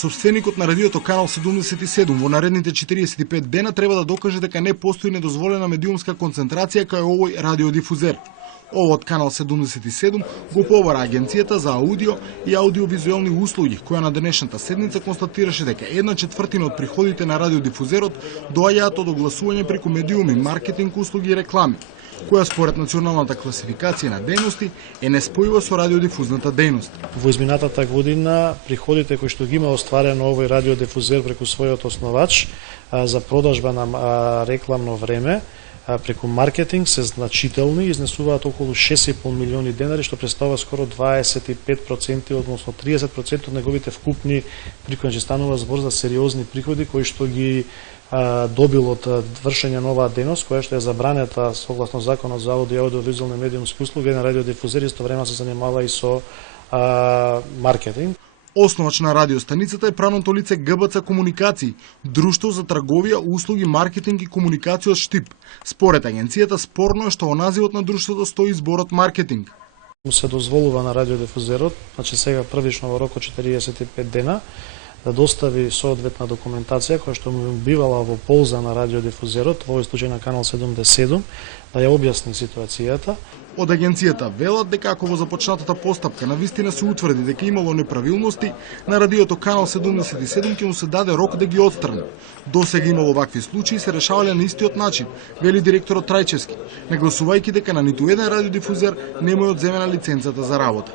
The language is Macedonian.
Собственикот на радиото Канал 77 во наредните 45 дена треба да докаже дека не постои недозволена медиумска концентрација кај овој радиодифузер. Овој Канал 77 го побара Агенцијата за аудио и аудиовизуелни услуги, која на денешната седница констатираше дека 1/4 од приходите на радиодифузерот доаѓаат од огласување преку медиуми, маркетинг услуги и реклами, која според националната класификација на дејности е неспојива со радиодифузната дејност. Во изминатата година приходите кои што ги има остварено овој радиодифузер преку својот основач за продажба на рекламно време преку маркетинг се значителни, изнесуваат околу 6,5 милиони денари, што представува скоро 25%, односно 30% од неговите вкупни приходи. Станува збор за сериозни приходи кои што ги добил од вршење на оваа дејност, која што е забранета согласно Законот за аудио и аудиовизуелни медиумски услуги на радиодифузер, истовремено се занимава и со маркетинг. Основач на радиостаницата е правното лице ГБЦ Комуникации, друштво за трговија, услуги, маркетинг и комуникација од Штип. Според агенцијата, спорно е што во називот на друштвото стои зборот маркетинг. Се дозволува на радиодифузерот, значи сега првично во рок од 45 дена, да достави соодветна документација која што му бивала во полза на радиодифузерот, во овој случај на Канал 77, да ја објасни ситуацијата. Од агенцијата велат дека ако во започнатата постапка навистина се утврди дека имало неправилности, на радиото Канал 77 ќе му се даде рок да ги отстрани. Досега имало вакви случаи се решавале на истиот начин, вели директорот Трајчевски, нагласувајќи дека на ниту еден радиодифузер не му е одземена лиценцата за работа.